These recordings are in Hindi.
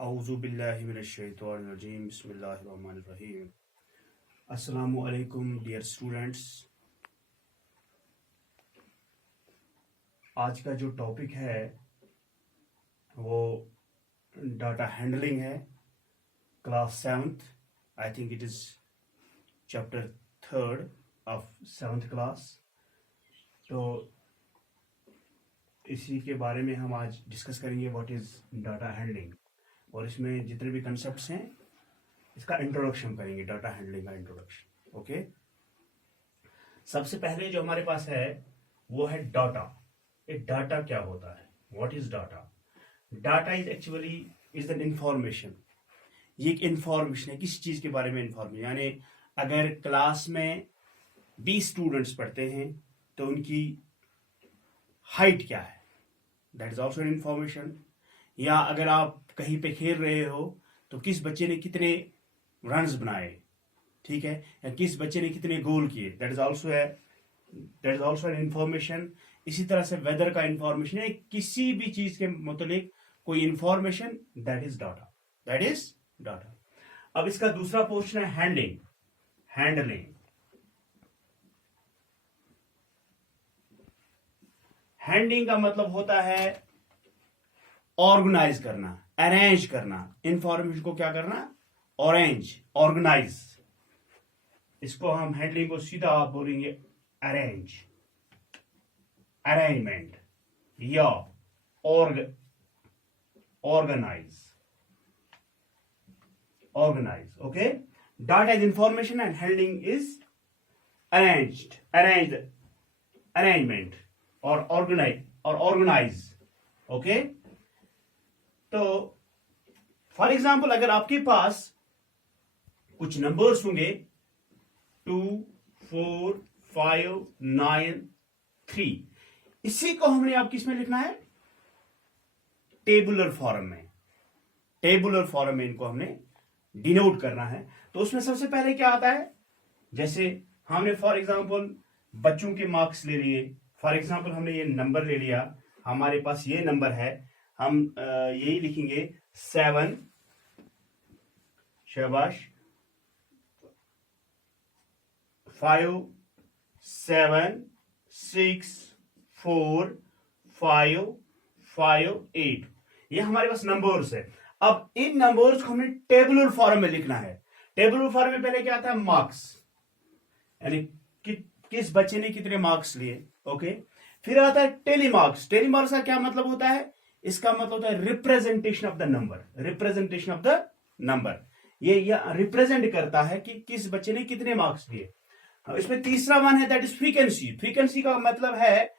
औज़ु बिल्लाहि मिनश्शैतानिर्रजीम बिस्मिल्लाहिर्रहमानिर्रहीम। अस्सलामु अलैकुम डियर स्टूडेंट्स। आज का जो टॉपिक है वो डाटा हैंडलिंग है, class 7th। I think it is chapter 3rd of 7th class. तो इसी के बारे में हम आज डिस्कस करेंगे व्हाट इज डाटा हैंडलिंग, और इसमें जितने भी कंसेप्ट्स हैं इसका इंट्रोडक्शन करेंगे, डाटा हैंडलिंग का इंट्रोडक्शन। ओके, सबसे पहले जो हमारे पास है वो है डाटा। एक डाटा क्या होता है, what is data? Data is actually is an information. ये एक इंफॉर्मेशन है, किस चीज के बारे में इंफॉर्मेशन, यानी अगर क्लास में 20 स्टूडेंट्स पढ़ते हैं तो उनकी हाइट क्या है, that is also an information. या अगर आप कहीं पे खेल रहे हो तो किस बच्चे ने कितने रन्स बनाए, ठीक है, या किस बच्चे ने कितने गोल किए, that is also an information. इसी तरह से वेदर का इंफॉर्मेशन है, किसी भी चीज के मुतालिक कोई इंफॉर्मेशन, दैट इज डाटा। अब इसका दूसरा पोर्शन है हैंडलिंग। हैंडलिंग का मतलब होता है ऑर्गेनाइज करना, अरेंज करना, इंफॉर्मेशन को क्या करना, ऑर्गेनाइज। इसको हम हैंडलिंग को सीधा आप बोलेंगे अरेंजमेंट या organise. Okay, data is information and handling is arrangement और ऑर्गेनाइज। ओके, तो फॉर एग्जाम्पल अगर आपके पास कुछ नंबर्स होंगे 2, 4, 5, 9, 3, इसी को हमने आप किस में लिखना है, टेबुलर फॉर्म में इनको हमने डिनोट करना है। तो उसमें सबसे पहले क्या आता है, जैसे हमने फॉर एग्जाम्पल बच्चों के मार्क्स ले लिए। फॉर एग्जाम्पल हमने ये नंबर ले लिया, हमारे पास ये नंबर है, हम यही लिखेंगे 7, शाबाश, 5, 7, 6, 4, 5, 5, 8। ये हमारे पास नंबर्स है। अब इन नंबर्स को हमने टेबुलर फॉर्म में लिखना है। टेबुलर फॉर्म में पहले क्या आता है, मार्क्स, यानी किस बच्चे ने कितने मार्क्स लिए। ओके, फिर आता है टेलीमार्क्स। टेलीमार्क्स का क्या मतलब होता है, इसका मतलब होता है रिप्रेजेंटेशन ऑफ द नंबर। ये रिप्रेजेंट करता है कि किस बच्चे ने कितने मार्क्स लिए। इसमें तीसरा वन है, दैट इज फ्रीक्वेंसी। फ्रीक्वेंसी का मतलब है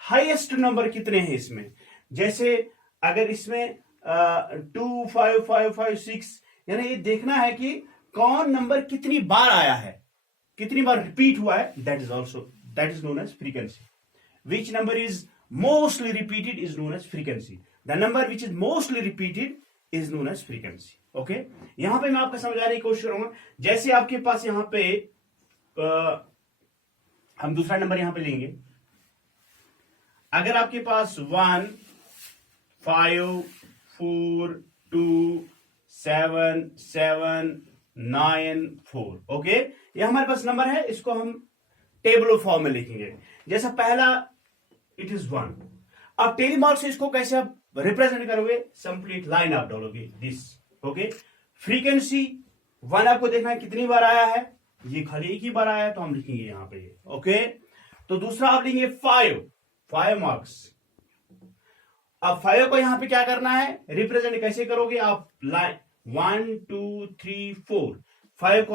हाईएस्ट नंबर कितने हैं इसमें। जैसे अगर इसमें 2, 5, 5, 5, 6, यानी ये देखना है कि कौन नंबर कितनी बार आया है, कितनी बार रिपीट हुआ है, that is known as frequency. Which number is mostly repeated is known as frequency. The number which is mostly repeated is known as frequency. Okay? यहां पे मैं आपको समझाने की कोशिश करूंगा। जैसे आपके पास यहां पे हम दूसरा नंबर यहां पे लेंगे। अगर आपके पास 1, 5, 4, 2, 7, 7, 9, 4, ओके, ये हमारे पास नंबर है, इसको हम टेबुलर फॉर्म में लिखेंगे। जैसा पहला इट इज 1। अब टेलीमार्क से इसको कैसे आप रिप्रेजेंट करोगे, सिंपली लाइन आप डालोगे दिस। ओके, फ्रीक्वेंसी 1 आपको देखना है कितनी बार आया है, ये खाली एक ही बार आया है तो हम लिखेंगे यहां पे। ओके, तो दूसरा आप लेंगे 5 मार्क्स। अब 5 को यहां पे क्या करना है, रिप्रेजेंट कैसे करोगे आप, लाइन 1, 2, 3, 4। 5 को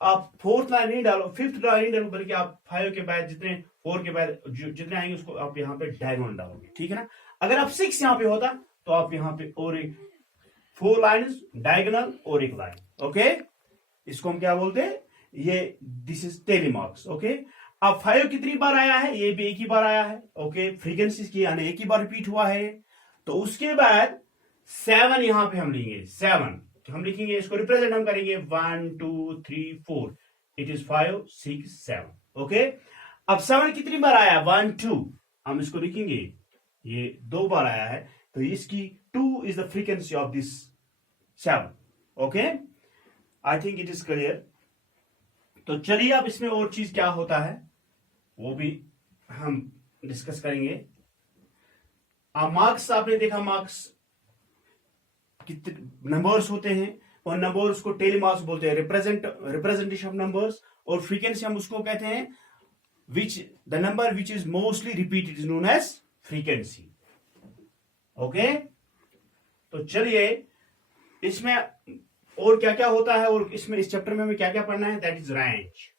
आप फोर्थ लाइन नहीं डालो, फिफ्थ लाइन नहीं डालो, बल्कि आप 5 के बाद जितने 4 के बाद जितने आएंगे उसको आप यहाँ पे डायगोनल डालोगे, ठीक है ना। अगर आप 6 यहाँ पे होता तो आप यहाँ पे और एक 4 लाइन्स डायगोनल और एक लाइन। ओके, इसको हम क्या बोलते हैं, ये दिस इज टेलीमार्क्स। ओके, अब 5 कितनी बार आया है, ये भी एक ही बार आया है। ओके, फ्रीक्वेंसी की यानी एक ही बार रिपीट हुआ है। तो उसके बाद 7 यहां पे हम लेंगे, 7 हम लिखेंगे, इसको रिप्रेजेंट हम करेंगे 1, 2, 3, 4, इट इज 5, 6, 7। ओके, अब 7 कितनी बार आया, 1, 2, हम इसको लिखेंगे, ये 2 बार आया है, तो इसकी 2 is the frequency of this 7. Okay, I think it is clear. तो चलिए अब इसमें और चीज क्या होता है वो भी हम डिस्कस करेंगे. मार्क्स आपने देखा, मार्क्स कितने नंबर्स होते हैं और नंबर्स को टेलीमार्क्स बोलते हैं, रिप्रेजेंटेशन ऑफ नंबर्स. और फ्रीक्वेंसी हम उसको कहते हैं which the number which is mostly repeated is known as frequency. Okay, तो चलिए इसमें और क्या क्या होता है और इसमें इस चैप्टर में हमें क्या क्या पढ़ना है, that is range.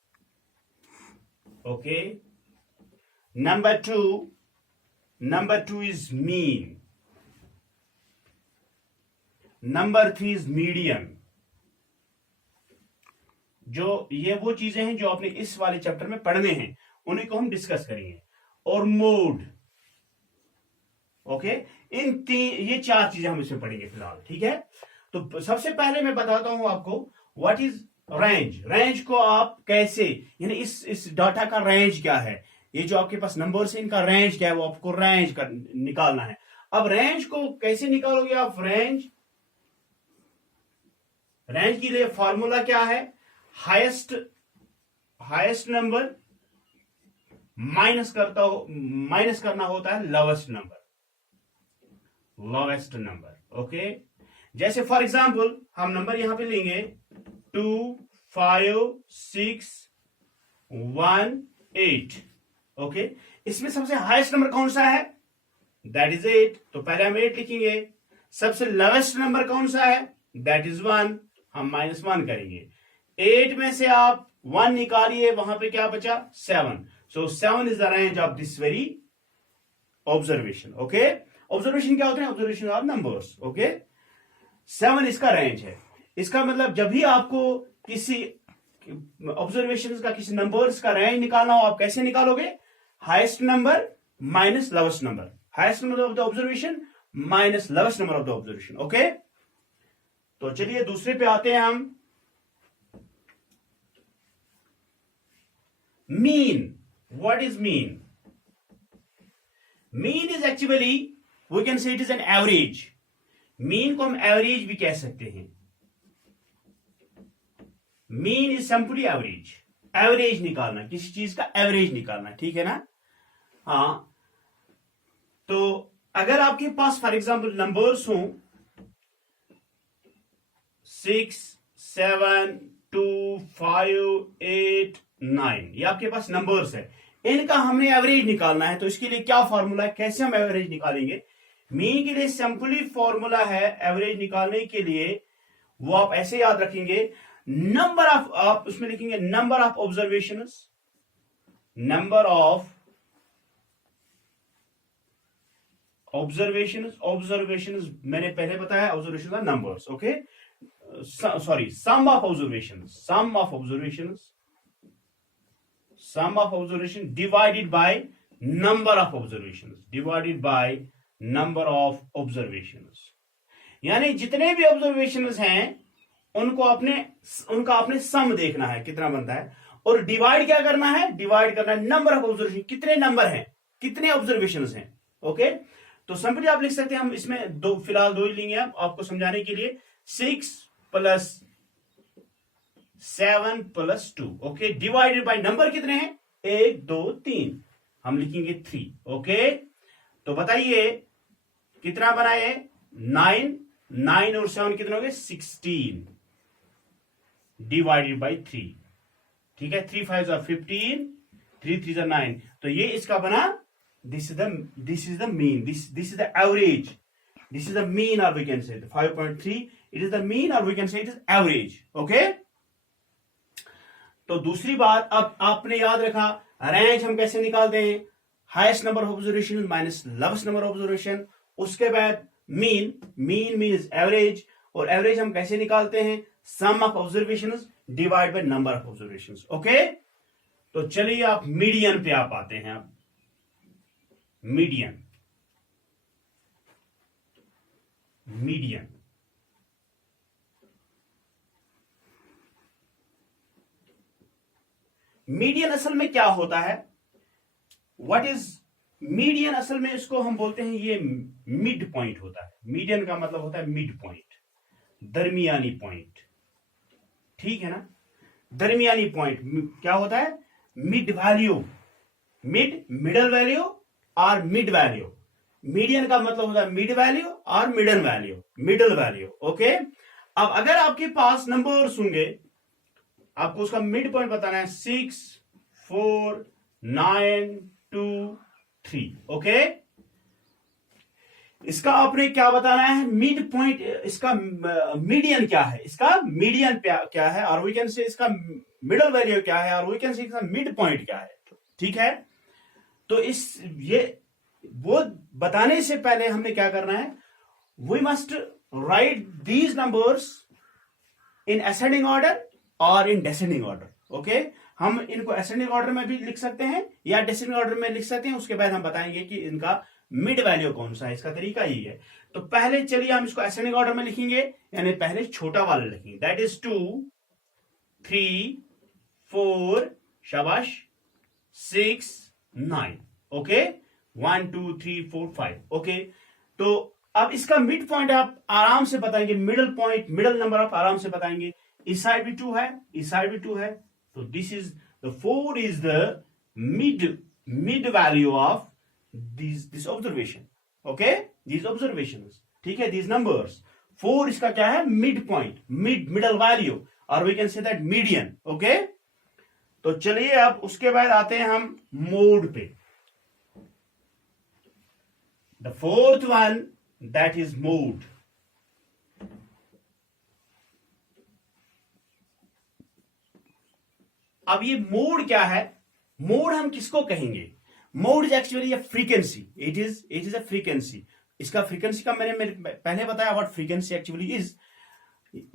Okay, number two is mean. Number 3 is median. जो ये वो चीजें हैं जो आपने इस वाले चैप्टर में पढ़ने हैं, उन्हीं को हम डिस्कस करेंगे. और मोड. ओके, ये 4 चीजें हम इसमें पढ़ेंगे फिलहाल. ठीक है, तो सबसे पहले मैं बताता हूं आपको व्हाट इज रेंज. रेंज को आप कैसे, यानी इस डाटा का रेंज क्या है, ये जो आपके पास नंबर्स है इनका रेंज क्या है, वो आपको रेंज निकालना है. अब रेंज को कैसे निकालोगे आप? रेंज के लिए फॉर्मूला क्या है? हाईएस्ट नंबर माइनस करना होता है लोवेस्ट नंबर. ओके, जैसे फॉर एग्जांपल हम नंबर यहां पे लेंगे 2, 5, 6, 1, 8. ओके, इसमें सबसे हाईएस्ट नंबर कौन सा है? That is 8. तो पहले हम 8 लिखेंगे. सबसे लोवेस्ट नंबर कौन सा है? That is 1. हम -1 करेंगे. 8 में से आप 1 निकालिए, वहां पे क्या बचा? 7. सो 7 is the range of this very observation. Okay, observation क्या होते हैं? Observation of numbers. ओके, 7 इसका रेंज है. इसका मतलब जब भी आपको किसी ऑब्जर्वेशन का, किसी नंबर्स का रेंज निकालना हो, आप कैसे निकालोगे? Highest number minus lowest number. Highest number of the observation minus lowest number of the observation. Okay, तो चलिए दूसरे पे आते हैं हम. Mean. What is mean? Mean is actually, we can say it is an average. Mean को हम एवरेज भी कह सकते हैं. Mean is simply average. Average निकालना, किसी चीज का एवरेज निकालना. ठीक है ना? हाँ, तो अगर आपके पास फॉर एग्जांपल नंबर्स हों 6, 7, 2, 5, 8, 9, ये आपके पास नंबर्स है, इनका हमने एवरेज निकालना है. तो इसके लिए क्या फॉर्मूला है, कैसे हम एवरेज निकालेंगे? मीन के लिए सिंपली फॉर्मूला है एवरेज निकालने के लिए, वो आप ऐसे याद रखेंगे. नंबर ऑफ, आप उसमें लिखेंगे नंबर ऑफ ऑब्जर्वेशंस. ऑब्जर्वेशंस मैंने पहले बताया, observations are numbers. Okay, sorry, sum of observation divided by number of observations. यानी जितने भी ऑब्जर्वेशंस हैं उनका आपने सम देखना है कितना बनता है, और डिवाइड क्या करना है? डिवाइड करना है नंबर ऑफ ऑब्जर्वेशन. कितने नंबर हैं, कितने ऑब्जर्वेशंस हैं. ओके, तो सिंपली आप लिख सकते हैं, हम इसमें फिलहाल 2 ही लेंगे आपको समझाने के लिए. 6 + 7 + 2. ओके, डिवाइडेड बाय नंबर कितने हैं? 1, 2, 3. हम लिखेंगे 3. ओके, तो बताइए कितना बना ये? 9 और 7 कितने हो गए? 16 डिवाइडेड बाय 3. ठीक है, 3 5 are 15, 3 3 are 9. तो ये इसका बना, this is the mean, this is the average, this is the mean, और we can say 5.3 it is the mean, और we can say it is average. Okay, तो दूसरी बात, अब आपने याद रखा रेंज हम कैसे निकालते हैं? Highest number of observation minus lowest number of observation. उसके बाद मीन मीन्स एवरेज, और एवरेज हम कैसे निकालते हैं? Sum of observations divide by number of observations. Okay, तो चलिए आप मीडियन पे आप आते हैं. आप मीडियन मीडियन असल में क्या होता है? व्हाट इज मीडियन असल में इसको हम बोलते हैं, ये मिड पॉइंट होता है। मीडियन का मतलब होता है मिड पॉइंट, दरमियानी पॉइंट, ठीक है ना। दरमियानी पॉइंट क्या होता है? मिड वैल्यू, मिडल वैल्यू और मिड वैल्यू। मीडियन का मतलब होता है मिड वैल्यू और मिडल वैल्यू। ओके, अब अगर आपके पास नंबर्स होंगे, आपको उसका मिड पॉइंट बताना है 6 4 9 2 3। ओके, इसका आपने क्या बताना है? मिड पॉइंट, इसका मीडियन क्या है, इसका मीडियन क्या है, और वी कैन से इसका मिडल वैल्यू क्या है, और वी कैन से इसका मिड पॉइंट क्या है। ठीक है, तो ये वो बताने से पहले हमने क्या करना है? We must write these numbers in ascending order और इन डिसेंडिंग ऑर्डर। ओके, हम इनको असेंडिंग ऑर्डर में भी लिख सकते हैं या डिसेंडिंग ऑर्डर में लिख सकते हैं। उसके बाद हम बताएंगे कि इनका मिड वैल्यू कौन सा है। इसका तरीका यही है। तो पहले चलिए हम इसको असेंडिंग ऑर्डर में लिखेंगे, यानी पहले छोटा वाला लिखेंगे, दैट इज 2 3 4, शाबाश, 6 9। ओके, 1 2 3 4 5। ओके, तो अब इसका मिड पॉइंट आप आराम से बताएंगे, मिडल पॉइंट, मिडल नंबर आप आराम से बताएंगे। इस साइड भी 2 है, इस साइड भी 2 है, तो this is the 4 is the mid value of this observation. Okay, this observations, ठीक है, दिस नंबर्स। 4 इसका क्या है? मिड पॉइंट, मिडल वैल्यू, और we can say that median. Okay, तो चलिए अब उसके बाद आते हैं हम मोड पे। The fourth one, that is mode. अब ये मोड क्या है? मोड हम किसको कहेंगे? Mode is actually a frequency, it is a frequency. इसका फ्रीक्वेंसी का मैंने पहले बताया what frequency actually is.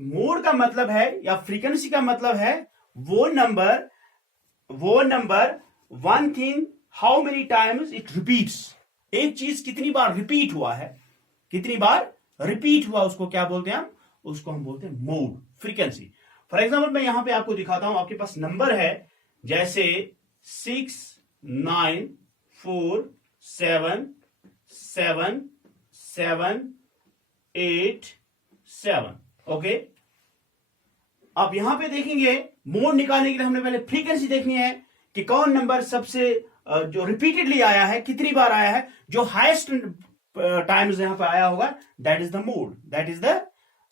Mode का मतलब है, या फ्रीक्वेंसी का मतलब है, वो number one thing how many times it repeats. एक चीज कितनी बार रिपीट हुआ है, कितनी बार रिपीट हुआ, उसको क्या बोलते हैं हम? उसको हम बोलते हैं मोड, फ्रीक्वेंसी। फॉर एग्जाम्पल मैं यहां पे आपको दिखाता हूं, आपके पास नंबर है जैसे 6 9 4 7 7 7 8 7। ओके, आप यहां पे देखेंगे, मोड निकालने के लिए हमने पहले फ्रीक्वेंसी देखनी है कि कौन नंबर सबसे जो रिपीटेडली आया है, कितनी बार आया है, जो हाईएस्ट टाइम्स यहां पे आया होगा, that is the mode, that is the.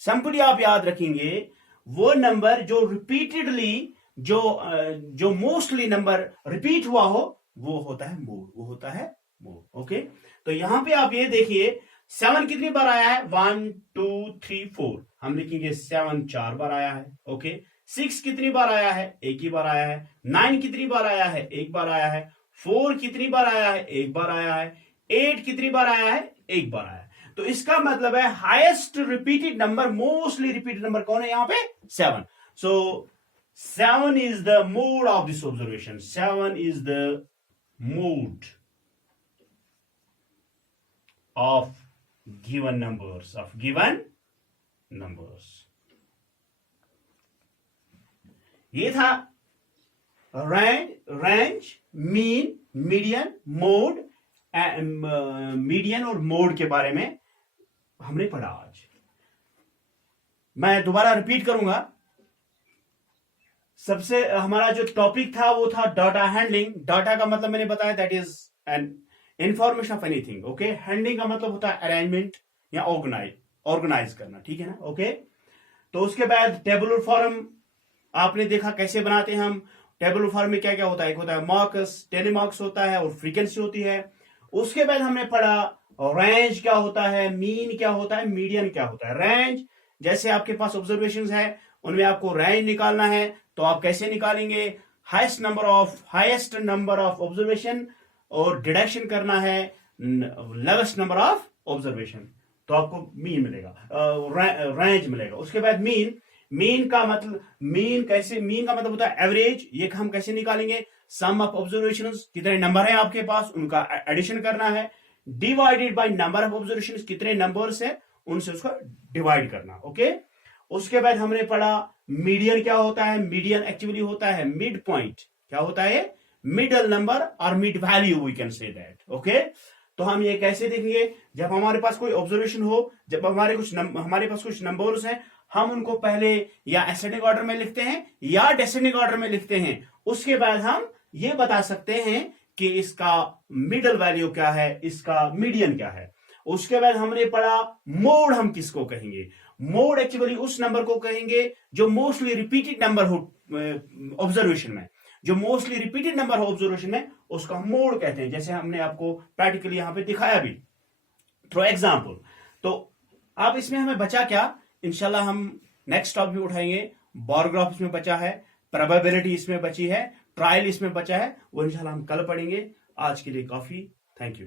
Simply आप याद रखेंगे, वो नंबर जो रिपीटेडली, जो मोस्टली नंबर रिपीट हुआ हो, वो होता है मोड, वो होता है मोड। ओके, तो यहां पे आप ये देखिए, 7 कितनी बार आया है? 1 2 3 4, हम लिखेंगे 7 4 बार आया है। ओके, 6 कितनी बार आया है? एक ही बार आया है। 9 कितनी बार आया है? एक बार आया है। 4 कितनी बार आया है? एक बार आया है। 8 कितनी बार आया है? एक बार आया है। तो इसका मतलब है highest repeated number, mostly repeated number कौन है यहां पे? 7। सो 7 is the mode of this observation, 7 is the mode of given numbers। ये था range, mean, median, mode, median और मोड के बारे में हमने पढ़ा आज। मैं दोबारा रिपीट करूंगा। सबसे हमारा जो टॉपिक था वो था डाटा हैंडलिंग। डाटा का मतलब मैंने बताया, that is an information of anything. Okay, handling का मतलब होता है अरेंजमेंट या ऑर्गेनाइज करना, ठीक है ना। ओके, तो उसके बाद टेबुलर फॉर्म आपने देखा कैसे बनाते हैं हम। टेबुलर फॉर्म में क्या क्या होता है? एक होता है मार्कस, टेलीमार्क्स होता है, और फ्रीक्वेंसी होती है। उसके बाद हमने पढ़ा रेंज क्या होता है, मीन क्या होता है, मीडियन क्या होता है। रेंज, जैसे आपके पास ऑब्जर्वेशंस है, उनमें आपको रेंज निकालना है, तो आप कैसे निकालेंगे? हाईएस्ट नंबर ऑफ ऑब्जर्वेशन, और डिडक्शन करना है लेवेस्ट नंबर ऑफ ऑब्जर्वेशन, तो आपको मीन मिलेगा, रेंज मिलेगा। उसके बाद मीन का मतलब होता है एवरेज। ये हम कैसे निकालेंगे? सम ऑफ ऑब्जर्वेशंस, कितने नंबर है आपके पास, उनका एडिशन करना है, divided by number of observations, कितने नंबर्स है उनसे उसका डिवाइड करना। ओके, उसके बाद हमने पढ़ा मीडियन क्या होता है। मीडियन एक्चुअली होता है मिड पॉइंट। क्या होता है? मिडल नंबर और mid value, we can say that. Okay, तो हम ये कैसे देखेंगे? जब हमारे पास कोई ऑब्जर्वेशन हो, जब हमारे पास कुछ नंबर्स हैं, हम उनको पहले या एसेंडिंग ऑर्डर में लिखते हैं या डिसेंडिंग ऑर्डर में लिखते हैं। उसके बाद हम ये बता सकते हैं कि इसका मिडल वैल्यू क्या है, इसका मीडियन क्या है। उसके बाद हमने पढ़ा मोड हम किसको कहेंगे। मोड एक्चुअली उस नंबर को कहेंगे जो मोस्टली रिपीटेड नंबर हो ऑब्जर्वेशन में, जो मोस्टली रिपीटेड नंबर हो ऑब्जर्वेशन में, उसको हम मोड कहते हैं। जैसे हमने आपको प्रैक्टिकली यहां पे दिखाया भी थ्रू एग्जाम्पल। तो अब इसमें हमें बचा क्या? इंशाल्लाह हम नेक्स्ट टॉपिक उठाएंगे। बार ग्राफ इसमें बचा है, प्रोबेबिलिटी इसमें बची है, ट्रायल इसमें बचा है, वो इंशाल्लाह हम कल पढ़ेंगे। आज के लिए काफी, थैंक यू।